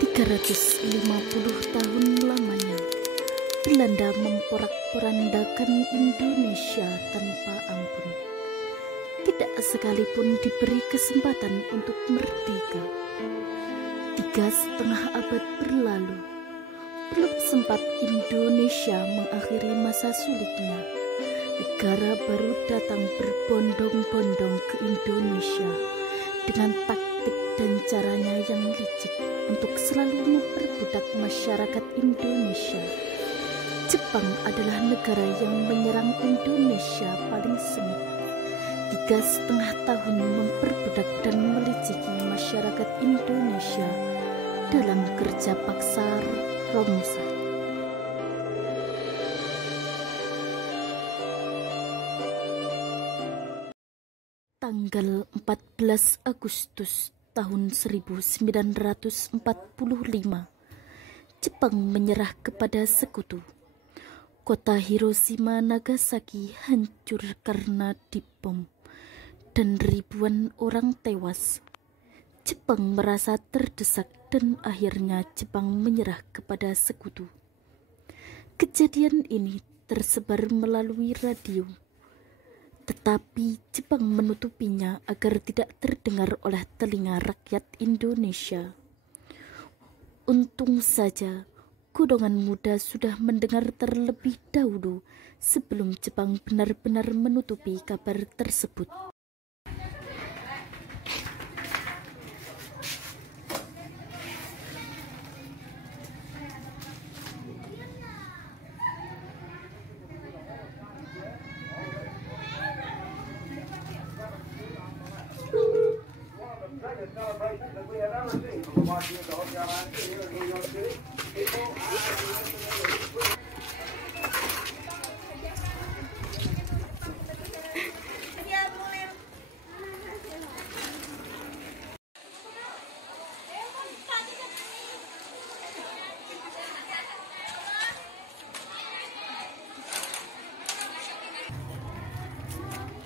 350 tahun lamanya, Belanda memporak-porandakan Indonesia tanpa ampun. Tidak sekalipun diberi kesempatan untuk merdeka. 3,5 abad berlalu, belum sempat Indonesia mengakhiri masa sulitnya. Negara baru datang berbondong-bondong ke Indonesia dengan taktik dan caranya yang licik untuk selalu memperbudak masyarakat Indonesia. Jepang adalah negara yang menyerang Indonesia paling sengit. 3,5 tahun memperbudak dan meliciki masyarakat Indonesia dalam kerja paksa Romusa. Tanggal 14 Agustus tahun 1945, Jepang menyerah kepada sekutu. Kota Hiroshima Nagasaki hancur karena dibom dan ribuan orang tewas. Jepang merasa terdesak dan akhirnya Jepang menyerah kepada sekutu. Kejadian ini tersebar melalui radio, tetapi Jepang menutupinya agar tidak terdengar oleh telinga rakyat Indonesia. Untung saja, golongan muda sudah mendengar terlebih dahulu sebelum Jepang benar-benar menutupi kabar tersebut.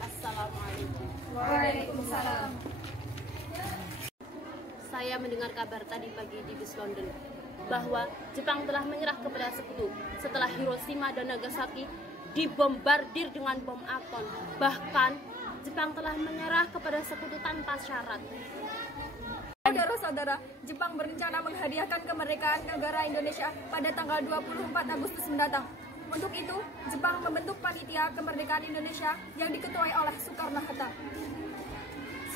Assalamualaikum. Waalaikumsalam. Saya mendengar kabar tadi pagi di bis London bahwa Jepang telah menyerah kepada sekutu setelah Hiroshima dan Nagasaki dibombardir dengan bom atom. Bahkan Jepang telah menyerah kepada sekutu tanpa syarat. Saudara-saudara, Jepang berencana menghadiahkan kemerdekaan negara Indonesia pada tanggal 24 Agustus mendatang. Untuk itu, Jepang membentuk panitia kemerdekaan Indonesia yang diketuai oleh Soekarno-Hatta.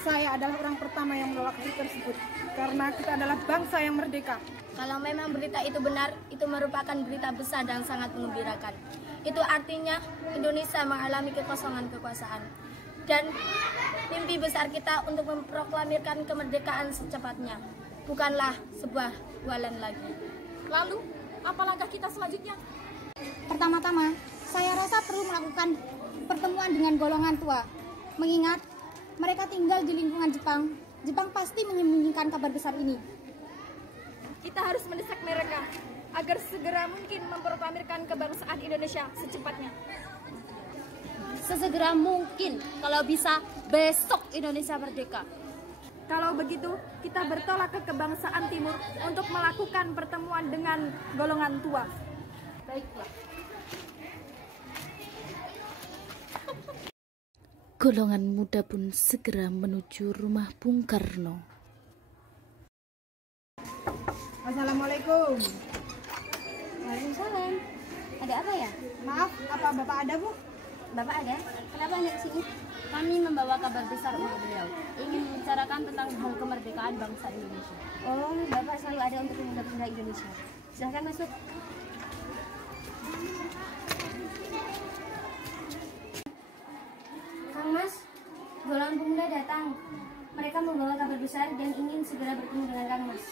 Saya adalah orang pertama yang menolak hal tersebut, karena kita adalah bangsa yang merdeka. Kalau memang berita itu benar, itu merupakan berita besar dan sangat mengembirakan. Itu artinya Indonesia mengalami kekosongan kekuasaan. Dan mimpi besar kita untuk memproklamirkan kemerdekaan secepatnya bukanlah sebuah bualan lagi. Lalu, apa langkah kita selanjutnya? Pertama-tama, saya rasa perlu melakukan pertemuan dengan golongan tua. Mengingat mereka tinggal di lingkungan Jepang, Jepang pasti menyembunyikan kabar besar ini. Kita harus mendesak mereka agar segera mungkin memproklamirkan kebangsaan Indonesia secepatnya. Sesegera mungkin, kalau bisa besok Indonesia merdeka. Kalau begitu, kita bertolak ke kebangsaan Timur untuk melakukan pertemuan dengan golongan tua. Baiklah. Golongan muda pun segera menuju rumah Bung Karno. Assalamualaikum. Waalaikumsalam. Ada apa ya? Maaf, apa Bapak ada, Bu? Bapak ada? Kenapa Anda kesini? Kami membawa kabar besar untuk beliau, ingin membicarakan tentang kemerdekaan bangsa Indonesia. Oh, Bapak selalu ada untuk pemuda-pemuda Indonesia. Silahkan masuk. Kang Mas, golongan pemuda datang. Mereka membawa kabar besar dan ingin segera bertemu dengan Kang Mas.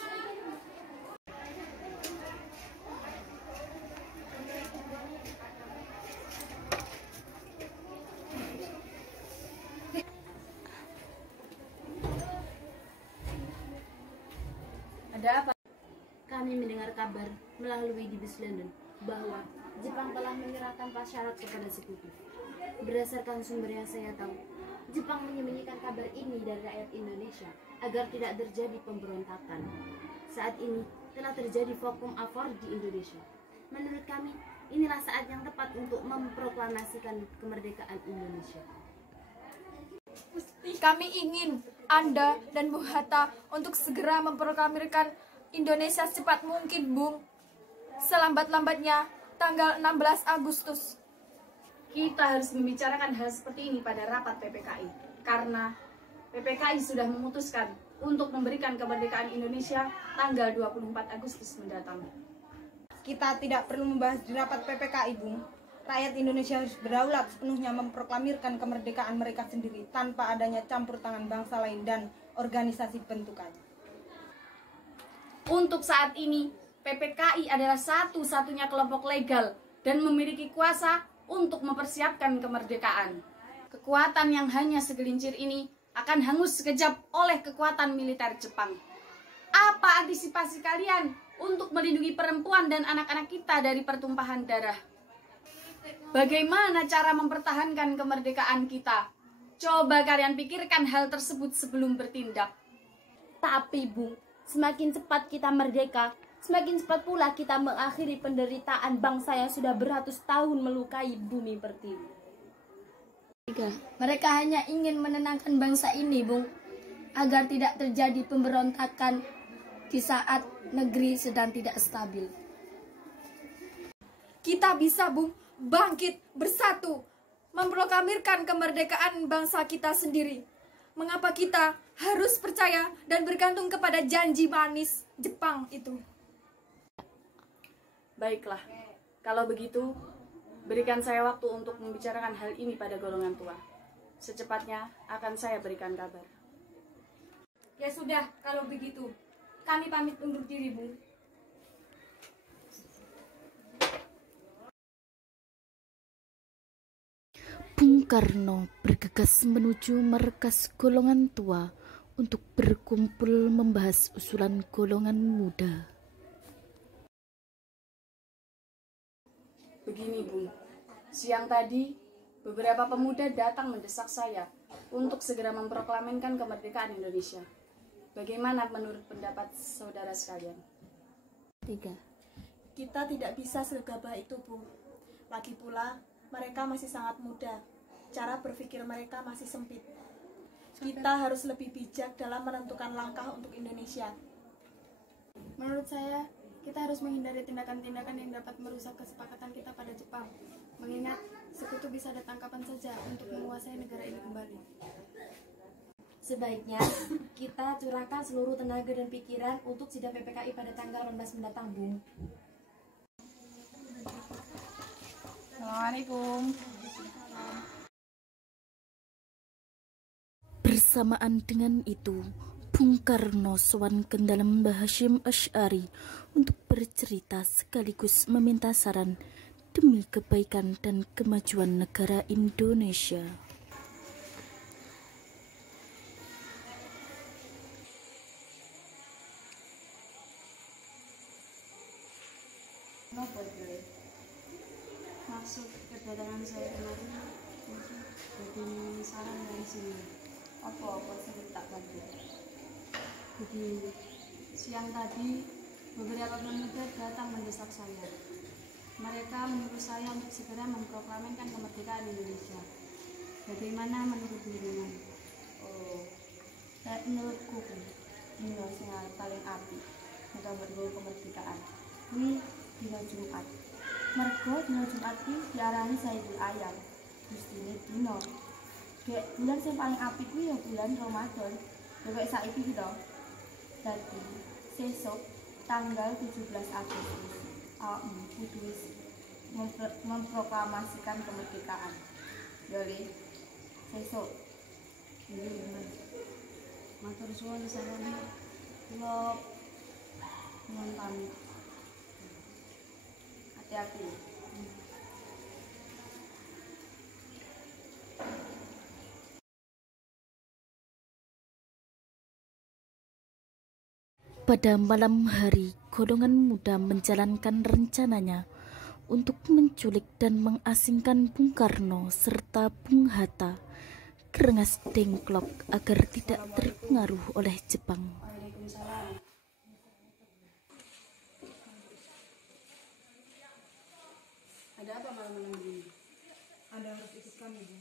Ada apa? Kami mendengar kabar melalui di bis London bahwa Jepang telah menyerahkan prasyarat kepada sekutu. Berdasarkan sumber yang saya tahu, Jepang menyembunyikan kabar ini dari rakyat Indonesia agar tidak terjadi pemberontakan. Saat ini, telah terjadi vakum afor di Indonesia. Menurut kami, inilah saat yang tepat untuk memproklamasikan kemerdekaan Indonesia. Kami ingin Anda dan Bung Hatta untuk segera memproklamirkan Indonesia secepat mungkin, Bung. Selambat-lambatnya tanggal 16 Agustus. Kita harus membicarakan hal seperti ini pada rapat PPKI, karena PPKI sudah memutuskan untuk memberikan kemerdekaan Indonesia tanggal 24 Agustus mendatang. Kita tidak perlu membahas di rapat PPKI, Bung. Rakyat Indonesia harus berdaulat sepenuhnya memproklamirkan kemerdekaan mereka sendiri tanpa adanya campur tangan bangsa lain dan organisasi bentukan. Untuk saat ini, PPKI adalah satu-satunya kelompok legal dan memiliki kuasa untuk mempersiapkan kemerdekaan. Kekuatan yang hanya segelincir ini akan hangus sekejap oleh kekuatan militer Jepang. Apa antisipasi kalian untuk melindungi perempuan dan anak-anak kita dari pertumpahan darah? Bagaimana cara mempertahankan kemerdekaan kita? Coba kalian pikirkan hal tersebut sebelum bertindak. Tapi Bung, semakin cepat kita merdeka, semakin cepat pula kita mengakhiri penderitaan bangsa yang sudah beratus tahun melukai bumi pertiwi. Mereka hanya ingin menenangkan bangsa ini, Bung, agar tidak terjadi pemberontakan di saat negeri sedang tidak stabil. Kita bisa, Bung, bangkit bersatu, memproklamirkan kemerdekaan bangsa kita sendiri. Mengapa kita harus percaya dan bergantung kepada janji manis Jepang itu? Baiklah, kalau begitu, berikan saya waktu untuk membicarakan hal ini pada golongan tua. Secepatnya akan saya berikan kabar. Ya sudah, kalau begitu, kami pamit undur diri, Bung. Bung Karno bergegas menuju markas golongan tua untuk berkumpul membahas usulan golongan muda. Begini, Bung. Siang tadi, beberapa pemuda datang mendesak saya untuk segera memproklamirkan kemerdekaan Indonesia. Bagaimana menurut pendapat saudara sekalian? 3. Kita tidak bisa segabah itu, Bu. Lagi pula, mereka masih sangat muda. Cara berpikir mereka masih sempit. Kita harus lebih bijak dalam menentukan langkah untuk Indonesia. Menurut saya, kita harus menghindari tindakan-tindakan yang dapat merusak kesepakatan kita pada Jepang. Mengingat, sekutu bisa datang kapan saja untuk menguasai negara ini kembali. Sebaiknya, kita curahkan seluruh tenaga dan pikiran untuk sidang PPKI pada tanggal 18 mendatang, Bung. Assalamualaikum. Bersamaan dengan itu, Bung Karno sowan ke dalam Mbah Hasyim Asy'ari untuk bercerita sekaligus meminta saran demi kebaikan dan kemajuan negara Indonesia. Maksud kedatangan saya kemarin jadi saran dari sini. Apa sih tak bantu? Begini, siang tadi beberapa pemuda datang mendesak saya. Mereka menyuruh saya untuk segera memproklamirkan kemerdekaan Indonesia. Bagaimana menurut dirimu? Menurutku dino sing paling apik nek mergo kemerdekaan kuwi dino Jumat. Mergo dino Jumat iki diarani Sayyidul Ayam. Gustine dino. Dek bulan sing paling apik kuwi ya bulan Ramadan. Dewek saiki iki to. Dadi sesuk tanggal 17 Agustus kudu wis memproklamasikan kemerdekaan. Jadi sesuk matur suwun sarane kula nuwun pamit. Hati-hati. Pada malam hari, golongan muda menjalankan rencananya untuk menculik dan mengasingkan Bung Karno serta Bung Hatta ke Rengas Dengklok agar tidak terpengaruh oleh Jepang. malam-malam begini? Anda harus ikut kami, Bu.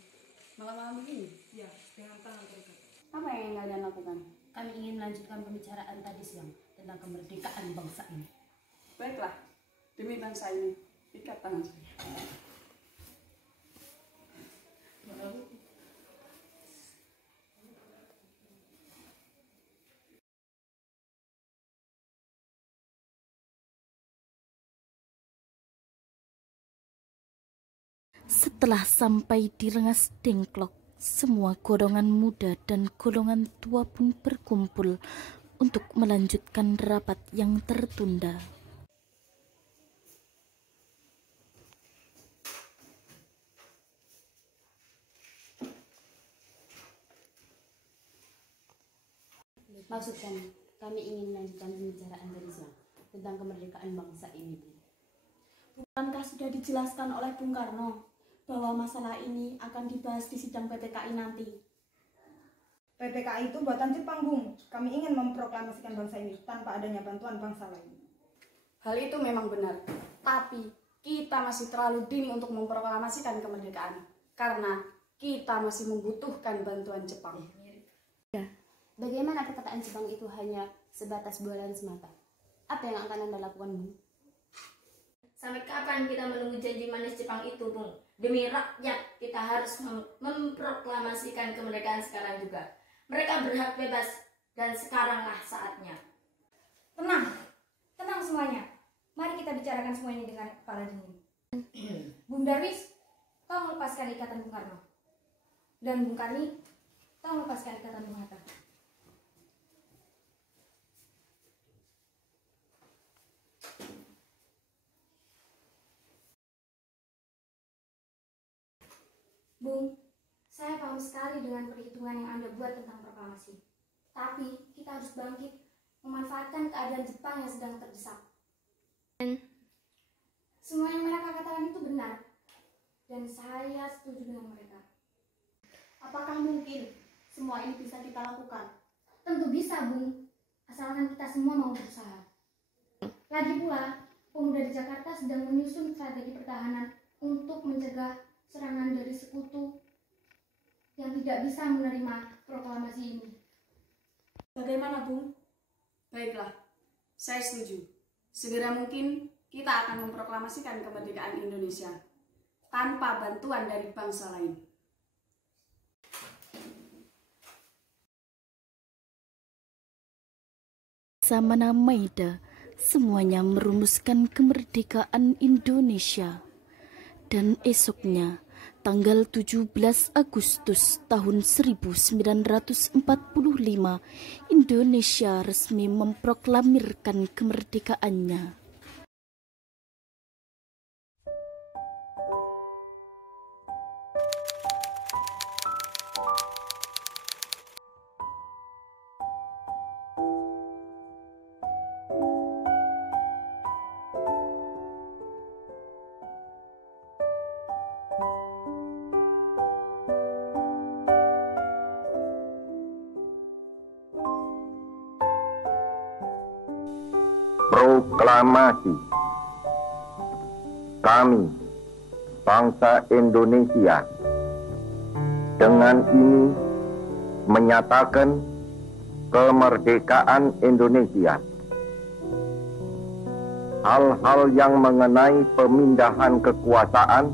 Malam-malam begini? Ya, dengan tangan terikat. Apa yang kalian lakukan? Kami ingin melanjutkan pembicaraan tadi siang tentang kemerdekaan bangsa ini. Baiklah, demi bangsa ini, ikat tangan saya. Setelah sampai di Rengas Dengklok, semua golongan muda dan golongan tua pun berkumpul untuk melanjutkan rapat yang tertunda. Maksud kami ingin melanjutkan pembicaraan dari siang tentang kemerdekaan bangsa ini, Bu. Bukankah sudah dijelaskan oleh Bung Karno bahwa masalah ini akan dibahas di sidang PPKI nanti? PPKI itu buatan Jepang, Bung. Kami ingin memproklamasikan bangsa ini tanpa adanya bantuan bangsa lain. Hal itu memang benar, tapi kita masih terlalu dini untuk memproklamasikan kemerdekaan karena kita masih membutuhkan bantuan Jepang. Bagaimana perkataan Jepang itu hanya sebatas bualan semata? Apa yang akan Anda lakukan, Bung? Sampai kapan kita menunggu janji manis Jepang itu, Bung? Demi rakyat, kita harus memproklamasikan kemerdekaan sekarang juga. Mereka berhak bebas, dan sekaranglah saatnya. Tenang semuanya. Mari kita bicarakan semuanya dengan kepala dingin. Bung Darwis, tolong lepaskan ikatan Bung Karno. Dan Bung Karni, tolong lepaskan ikatan Bung Hatta. Bung, saya paham sekali dengan perhitungan yang Anda buat tentang proklamasi. Tapi kita harus bangkit, memanfaatkan keadaan Jepang yang sedang terdesak. Semua yang mereka katakan itu benar, dan saya setuju dengan mereka. Apakah mungkin semua ini bisa kita lakukan? Tentu bisa, Bung, asalkan kita semua mau berusaha. Lagi pula, pemuda di Jakarta sedang menyusun strategi pertahanan untuk mencegah serangan dari sekutu yang tidak bisa menerima proklamasi ini. Bagaimana, Bung? Baiklah, saya setuju. Segera mungkin kita akan memproklamasikan kemerdekaan Indonesia tanpa bantuan dari bangsa lain. Samana Maida, semuanya merumuskan kemerdekaan Indonesia. Dan esoknya, tanggal 17 Agustus tahun 1945, Indonesia resmi memproklamirkan kemerdekaannya. Proklamasi. Kami, bangsa Indonesia, dengan ini menyatakan kemerdekaan Indonesia. Hal-hal yang mengenai pemindahan kekuasaan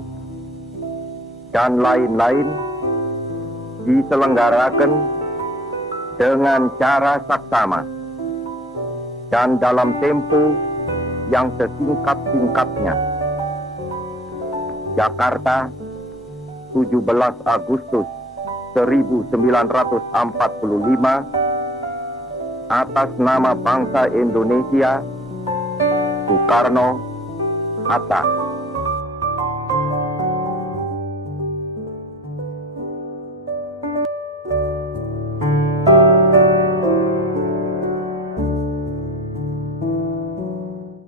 dan lain-lain diselenggarakan dengan cara saksama dan dalam tempo yang sesingkat-singkatnya. Jakarta, 17 Agustus 1945, atas nama bangsa Indonesia, Soekarno, Hatta.